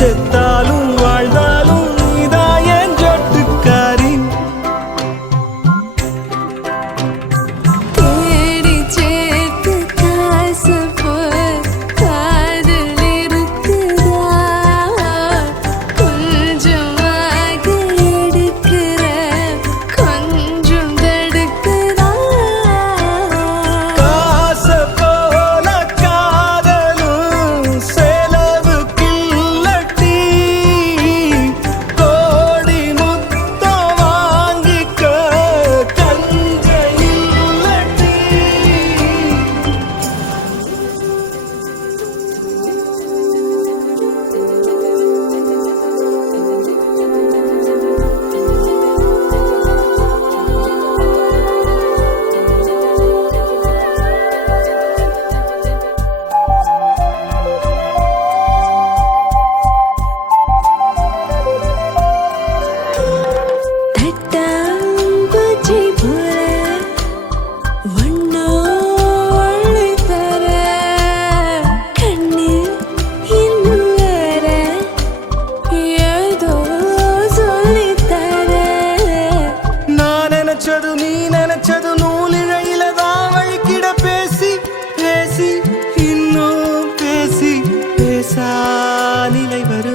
செத்தாலும் வாழ்ந்தாலும் நீதான் என் ஜொட்டுக்காரி. தேடி சேர்த்து காசு போல் காதல் இருக்குதா? கொஞ்சமாக எடுக்கிற கொஞ்சம் தடுக்குதா? காசை போல காதலும் செலவுக்கில்லட்டி. கோடி முத்தம் வாங்கிக்க கஞ்ச இல்லட்டி. தட்டாம்பூச்சி போல ஒண்ணோடு தர கண்ணில் இன்னும் வேற ஏதோ சொல்லித் தர. நான் நினைச்சது நீ நினைச்சது நூலிழையில தான் வழிக்கிட பேசி பேசி இன்னும் பேசி பேசா நிலை வரும்.